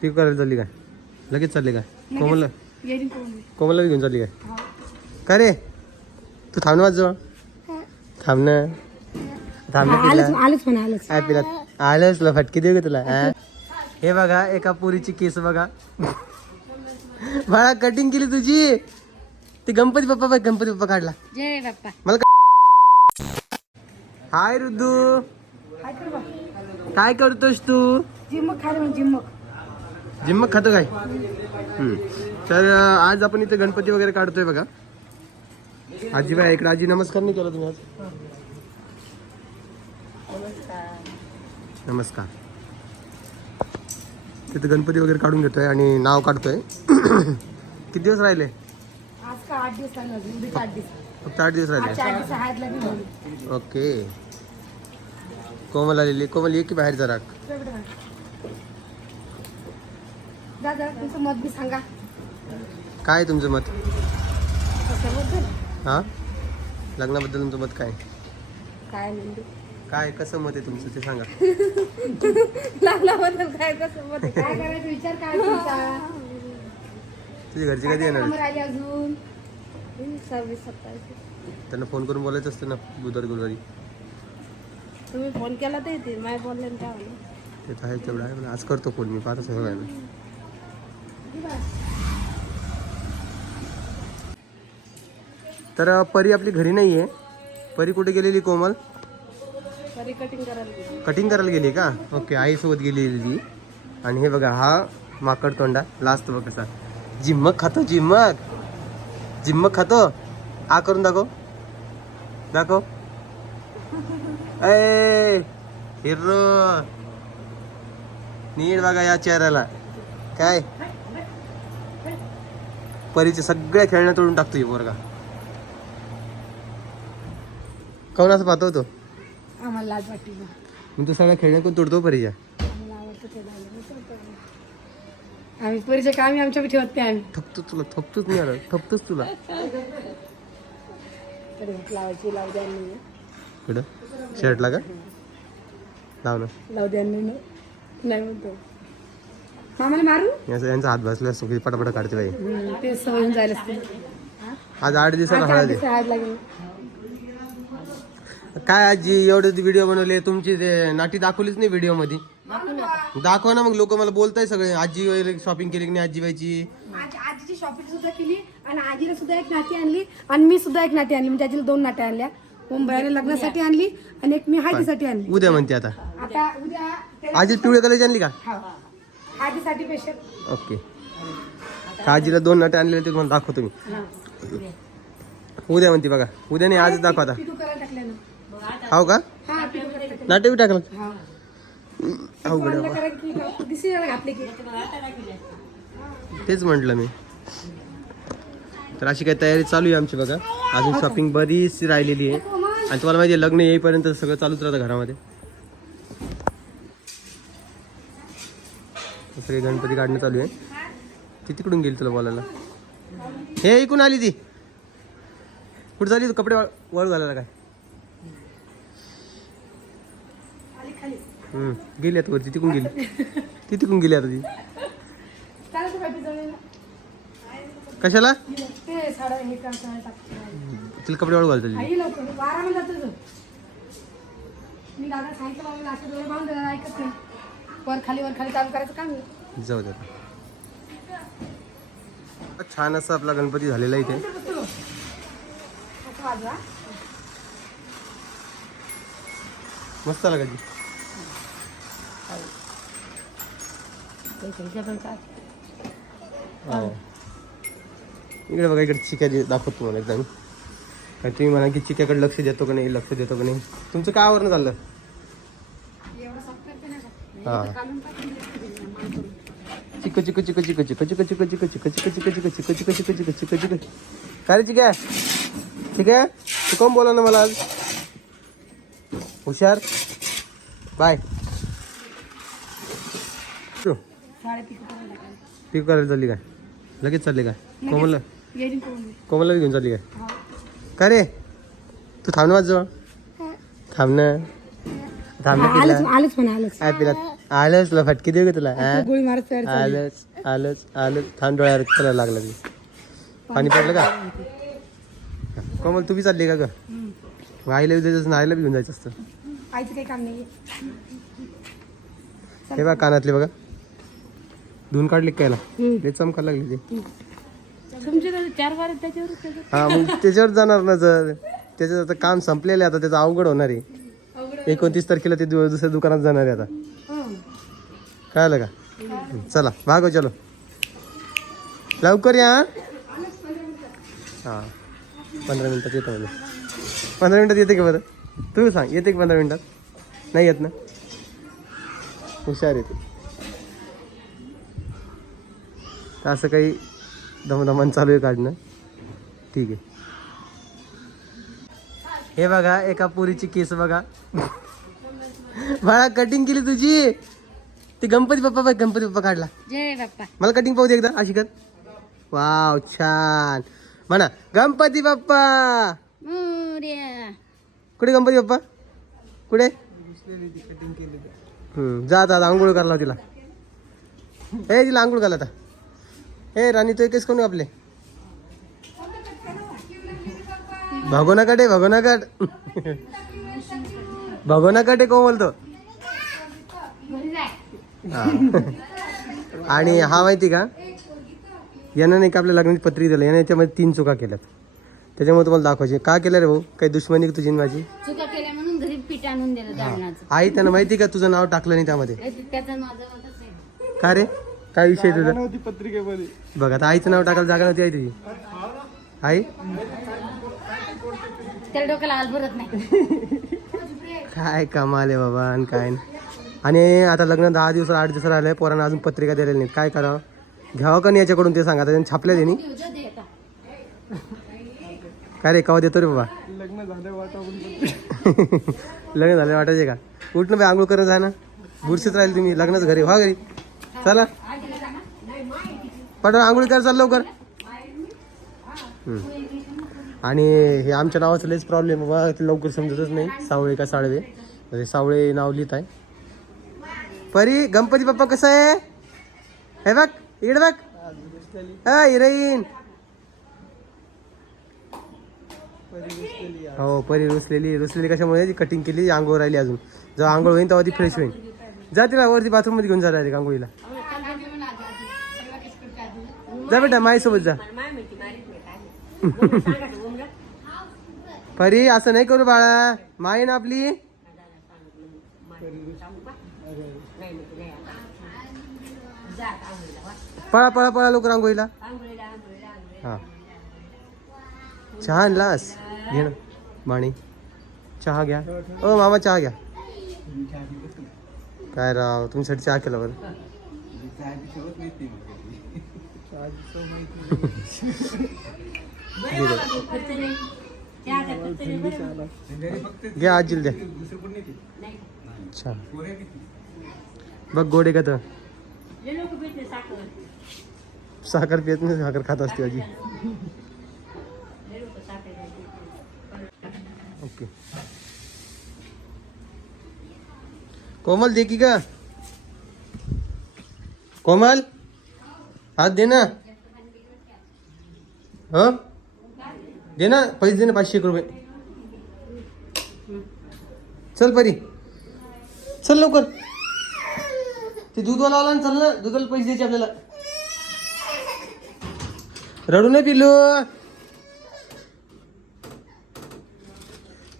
Pico करायला चालली काय? लगेच चालली काय? कोमलला. कोमलला. घेऊन चालली काय. काय रे? तू थांब ना माझं थांब ना. थांब ना आलंच तुला फटके देऊ का तुला? हा? बघा एका पोरीची केस बघा. बाळा कटिंग केली तुझी. ती गणपती बाप्पा बघ गणपती बाप्पा काढला. मला का- हाय रुद्दू. काय करतोस तू? जिम्मक खायला म्हणजे जिम्मक खातो काय? हम्म. तर अं, आज आपण इथे गणपती वगैरे काढतोय बघा. आजी बाय इकडे. आजी नमस्कार नाही केला तुम्ही आज? नमस्कार. तिथे गणपती वगैरे काढून घेतोय आणि नाव काढतोय. किती दिवस राहिले? आज का आठ दिवस झाले अजून. उद्याचे आठ दिवस. फक्त आठ दिवस आजच्या राहिले आठ दिवस आहेत लग्न झाली ओके. कोमल आलेली. कोमल ये की बाहेर जरा. दादा तुमचं मत बी सांगा. काय तुमचं मत? कशाबद्दल? हां? लग्नाबद्दल तुमचं मत काय? काय म्हणजे काय कसं मत आहे तुमचं? ते सांगा. लग्नाबद्दल काय कसं मत काय करायचं? विचार काय तुमचा. तुझी घरची कधी येणार? कामं राहिली अजून? सव्वीस सत्तावीस. त्यांना फोन करून बोलायचं असतं ना बुधवारी गुरुवारी. तुम्ही फोन केला तर येते बोलले काय ते तर आहे तेवढं आहे पण आज करतो फोन मी पाहतो सगळं आहे ना तर अं, परी आपली घरी नाही आहे परी कुठे गेलेली कोमल? तरी कटिंग करायला कटिंग करायला गेली का? ओके आईसोबत गेलेली आणि हे बघा हा माकड तोंडा लास्ट बघ कसा. जिम्मक खातो जिम्मक. जिम्मक खातो. आ करून दाखव. दाखव. ए हिरो नीट बघा या चेहऱ्याला काय परीचे सगळ्या खेळण्या तोडून टाकतो ही पोरगा कोण असं पाहतो तो आम्हाला लाज वाटते ना मग तू सगळ्या खेळण्या कोण तोडतो परीच्या आम्हाला आवडतं ते झालं आम्ही परीच्या कामी आमच्या पिठी होते आम्ही थपतो तुला थपतोच नाही आलं थपतोच तुला तरी लावायची लावू द्या नाही कुठं शर्टला का? लाव ना लावू द्या नाही नाही म्हणतो. मामाला मारू? याचा यांचा हात बसला असतो की पटापट काढते बाई. हम्म, ते सवय होऊन जायला असते. आज आठ दिवसाला हळद. दिवस हळद लागेल. काय आजी एवढे व्हिडिओ बनवले तुमची ते नाटी दाखवलीच नाही व्हिडिओमध्ये दाखवा ना मग लोक मला बोलताय सगळे. आजी वगैरे शॉपिंग केली की नाही आजीबाईची? आजी आजीची शॉपिंग सुद्धा केली आणि आजीला सुद्धा एक नाती आणली आणि मी सुद्धा एक नाती आणली म्हणजे आजीला दोन नाट्या आणल्या. मुंबईला लग्नासाठी आणली आणि एक मी हळदीसाठी आणली. उद्या म्हणते आता. आता उद्या ते- आजी पिवळे कलरची आणली का? हा. हळदीसाठी स्पेशल ओके. आजीला दोन नाटे आणले ते तुम्हाला दाखवतो मी. उद्या म्हणते बघा. उद्या नाही आज दाखवा आता. पिटू करायला टाकल्या ना. हो का? हा पिटू करायला टाकल्या. नाटे बी टाकलं. हा. अवघड आहे म्हणलं बाबा. कारण की दिसायला घातले की. तेच म्हटलं मी. तर अशी काही तयारी चालू आहे आमची बघा. अजून शॉपिंग बरीच राहिलेली आहे. आणि तुम्हाला माहिती आहे लग्न येईपर्यंत सगळं चालूच राहतं घरामध्ये. सगळे गणपती काढणं चालू आहे. ती तिकडून गेली तुला बोलायला. हे ऐकून आली ती. कुठं झाली तू? कपडे वा- वर घालायला काय? गेली आता वरती तिकून गेली. ती तिकून गेली आता ती. कशाला? तिला कपडे वाळू घालतो. आई लवकर बारा. मी दादा सांगितलं बाबा असं डोळे बांधून देणार, ऐकत नाही वर खाली वर खाली काम करायचं काम नाही जाऊ दे. छान असं आपला गणपती झालेला आहे इथे असं वाजवा मस्त आला कधी पण काय इकडे. बघा इकडे चिक्या दे- दाखवतो तुम्हाला एकदा मी कारण तुम्ही म्हणा की चिक्याकडे लक्ष देतो का नाही लक्ष देतो का नाही तुमचं काय आवरण चाललं हा चिक चिक चिक चिक चिक चिक चिक चिक चिक चिक चिक चिक चिक चिक चिक चिक चिक चिक काय रे चिक्या ठीक आहे तू कोण बोला ना मला आज हुशार बाय पिको करायला चालली काय लगेच चालली काय कोमलला दे. कोमलला घेऊन चालली काय काय रे? तू थांब ना माझं थांब ना. थांब ना आलंच म्हणा आलंच. आलंच तुला फटके देऊ का तुला? हा? गोळी मारत तयार चालली. आलंच आलंच आलंच. थांब डोळ्यावर कलर लागला ती पाणी पडलं का? कोमल तू बी चालली का ग? हम्म. आईला बी द्यायचं ना आईला बी घेऊन जायचं असतं. आईचं काही काम नाही हे बघा कानातले बघा. धुवून काढले का याला? हम्म. ते चमकायला लागले ते. तुमचे तर चार बार आहेत त्याच्यावर हा मग त्याच्यावर जाणार ना जर. त्याचं आता काम संपलेलं आहे आता त्याचं अवघड होणार आहे. एकोणतीस तारखेला ते दु- दुसऱ्या दुकानात जाणार आहे आता. काय आलं का? हं, चला भागो चलो. लवकर या हा? पंधरा मिनिटात येतो म्हणजे पंधरा मिनिटात येते का बरं? तू सांग येते का पंधरा मिनिटात? नाही येत ना? हुशार येते असं काही दमदमान चालू आहे काढणं. ठीक आहे. हे बघा एका पुरीची केस बघा. बाळा कटिंग केली तुझी. ती गणपती बाप्पा बघ गणपती बाप्पा काढला. जय बाप्पा. मला कटिंग पाहू दे एकदा अशी कर वाव छान. म्हणा गणपती बाप्पा. मोरया. कुठे गणपती बाप्पा? कुठे? हम्म, जा आता आंघोळ करायला तिला. ए तिला आंघोळ घाल आता. ए राणी तो केस कोण आपले? भगोनाकट आहे भगोनाकट. भगोनाकट आहे कोण बोलतो? हा. आणि हा माहिती का? यानं नाही का आपल्या लग्नाची पत्रिका दिलं यानं याच्यामध्ये तीन चुका केल्यात. त्याच्यामुळे तुम्हाला दाखवायचे. का केलं रे भाऊ? काही दुश्मनी का तुझी माझी? चुका केल्या म्हणून घरी पीठ आणून दिलं दळणाचं आई त्यांना माहिती का तुझं नाव टाकलं नाही त्यामध्ये? का रे? काय विषय तुझा? नव्हती पत्रिकेमध्ये. बघ आता आईचं नाव टाकायला जागा नव्हती आई तुझी. आई? त्याला डोक्याला हाल भरत नाही. काय कमाल आहे बाबा आणि काय नाही. आणि आता लग्न दहा दिवस आठ दिवस राहिले पोरांना अजून पत्रिका दिलेली नाहीत. काय करावं? घ्यावं का नाही याच्याकडून ते सांगा आता त्यांनी छापल्या त्यांनी. काय रे कवा देतो रे बाबा? लग्न झालं लग्न झालं वाटायचे का? उठणं बाई आंघोळ करत जा ना. बुरशीत राहील तुम्ही लग्नाचं घरी व्हा घरी. चला. पटकन आंघोळी कर चाल लवकर. आणि हे आमच्या नावाचं लयच प्रॉब्लेम बाबा ते लवकर समजतच नाही सावळे का साळवे. म्हणजे सावळे नाव लिहित आहे. परी गणपती बाप्पा कसं आहे? हे बघ इकडे बघ. हा हिरोईन. हो परी रुसलेली रुसलेली कशामुळे? कटिंग केली आंघोळ राहिली अजून. जेव्हा आंघोळ होईल तेव्हा ती फ्रेश होईल जाते तिला वरती बाथरूममध्ये घेऊन जा डायरेक्ट आंघोळीला. जा बेटा माझ्यासोबत जा. परी असं नाही करू बाळा. माई ना आपली. पळा पळा पळा लवकर आंघोळीला. हा. चहा आणलास घे ना माणी. चहा घ्या. ओ मामा चहा घ्या. काय राव तुमच्यासाठी चहा केला बरं. घ्या आजील द्या अच्छा। बघ गोडे का तर। साखर पित नाही, साखर खात असते आजी. ओके. कोमल दे की का कोमल? हात दे ना. ह? दे ना पैसे दे ना पाचशे एक रुपये. चल परी. चल लवकर. ते दूधवाला आला ना चल ना. दुधाला पैसे द्यायचे आपल्याला. रडू नाही पिलू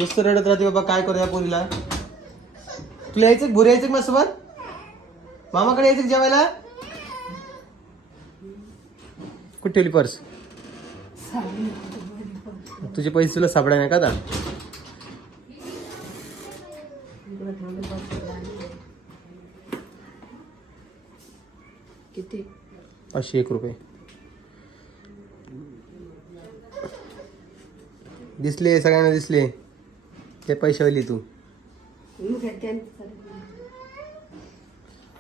नुसतं रडत राहते बाबा काय करू या पोरीला. तुला यायचं भुरे यायचं का माझ्यासोबत मामाकडे यायचं जेवायला? कुठे ठेवली पर्स? तुझे पैसे तुला सापडा नाही का आता? किती? पाचशे एक रुपये. दिसले सगळ्यांना दिसले. ते पैशावाली तू.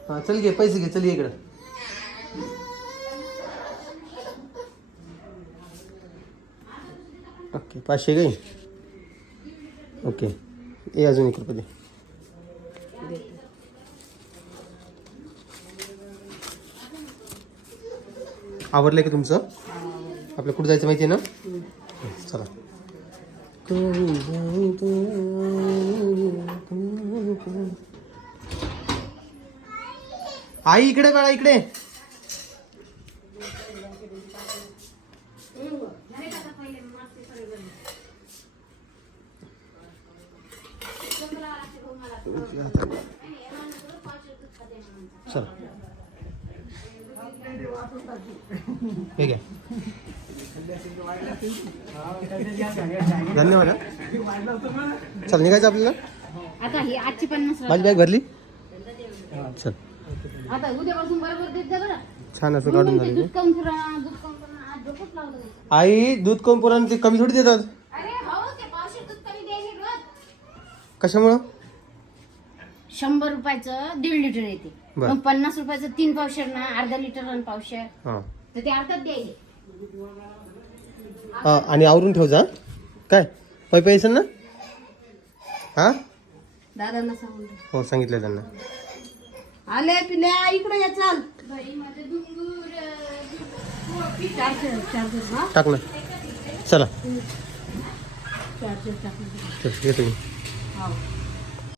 हा चल घे पैसे घे चल इकडं. ओके पाचशे काही ओके ए अजून एक रुपये आवडलं का तुमचं? आपलं कुठं जायचं माहिती आहे ना? चला. आई इकडे बाळा इकडे. चला. हे घ्या. धन्यवाद. चल निघायचं आपल्याला? आता ही आजची पन्नास माझी बॅग भरली? चल. आता उद्यापासून बरोबर देत जा बरं. छान असं काढून झालं दूध काऊन पुरा दूध काऊन पुरा आज डोकंच लावलं नाही. आई दूध कोण पुराण ते कमी थोडी देतात. अरे हो ते पावशे दूध कमी द्यायचे रोज कशामुळं? शंभर रुपयाचं दीड लिटर येते. बरं. मग पन्नास रुपयाचं तीन पावशेर ना अर्धा लिटर आणि पावशेर. हां. तर ते अर्धाच द्यायचे हा, आणि आवरून ठेव जा. काय? पै पैसे ना? हा? दादांना सांगून दे. हो सांगितलं त्यांना. आले पिल्या इकडे ये चाल. हा? टाक ना. चला. चारशे टाकून दे. चल येतो मी. हो.